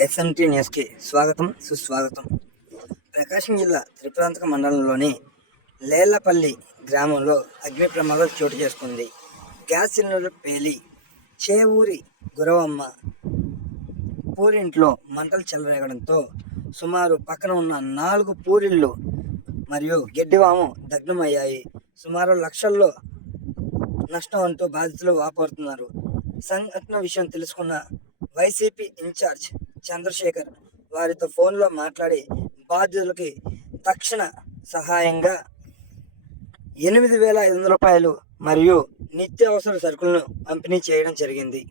SNT న్యూస్కి స్వాగతం సుస్వాగతం. ప్రకాశం జిల్లా త్రిపురాంతక మండలంలోని లేళ్లపల్లి గ్రామంలో అగ్ని ప్రమాదం చోటు చేసుకుంది. గ్యాస్ సిలిండర్ పేలి చేవూరి గురవమ్మ పూరింట్లో మంటలు చెలరేగడంతో సుమారు పక్కన ఉన్న 4 పూరిళ్ళు మరియు గెడ్డివాము దగ్ధమయ్యాయి. సుమారు లక్షల్లో నష్టం అంటూ బాధితులు వాపోతున్నారు. సంఘటన విషయం తెలుసుకున్న వైసీపీ ఇన్ఛార్జ్ చంద్రశేఖర్ వారితో ఫోన్లో మాట్లాడి బాధితులకి తక్షణ సహాయంగా 8,500 రూపాయలు మరియు నిత్యావసర సరుకులను పంపిణీ చేయడం జరిగింది.